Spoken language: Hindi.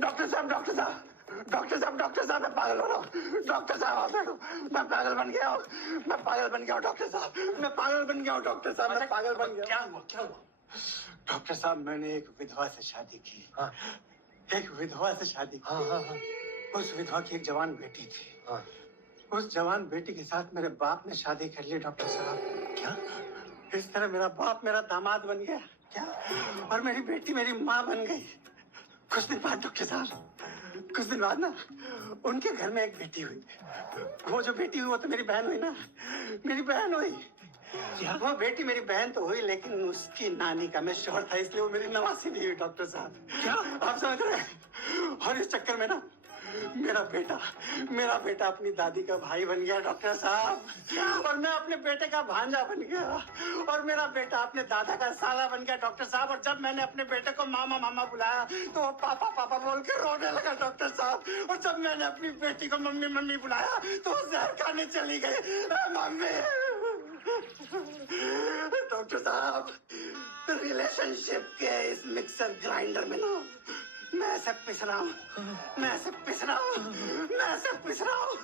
डॉक्टर साहब, डॉक्टर साहब, डॉक्टर साहब, डॉक्टर साहब, मैं पागल हो रहा हूँ। डॉक्टर साहब आप देखो, मैं पागल बन गया हूँ, मैं पागल बन गया हूँ डॉक्टर साहब, मैं पागल बन गया हूँ डॉक्टर साहब, मैं पागल बन गया। क्या हुआ, क्या हुआ? डॉक्टर साहब मैंने एक विधवा से शादी की। हाँ। एक विधवा से शादी की। हाँ हाँ हाँ उस विधवा की एक जवान बेटी थी। हाँ। उस जवान बेटी के साथ मेरे बाप ने शादी कर ली डॉक्टर साहब। क्या? इस तरह मेरा बाप मेरा दामाद बन गया। क्या? और मेरी बेटी मेरी माँ बन गई। कुछ दिन बाद डॉक्टर साहब, कुछ दिन बाद ना उनके घर में एक बेटी हुई। वो जो बेटी हुई वो तो मेरी बहन हुई ना, मेरी बहन हुई। क्या? वो बेटी मेरी बहन तो हुई, लेकिन उसकी नानी का मैं शौहर था, इसलिए वो मेरी नवासी नहीं हुई डॉक्टर साहब। क्या? आप समझ रहे हैं? और इस चक्कर में ना मेरा बेटा अपनी दादी का भाई बन गया डॉक्टर साहब। और मैं अपने बेटे का भांजा बन गया। और मेरा बेटा अपने दादा का साला बन गया डॉक्टर साहब। और जब मैंने अपने बेटे को मामा मामा बुलाया तो वो पापा पापा बोल के रोने लगा डॉक्टर साहब। और जब मैंने अपनी बेटी को मम्मी मम्मी बुलाया तो वो जहर खाने चली गई। मम्मी। डॉक्टर साहब, रिलेशनशिप के इस मिक्सर ग्राइंडर में ना मैं ऐसे पिस रहा हूँ, मैं ऐसे पिस रहा हूँ, मैं ऐसे पिस रहा हूँ।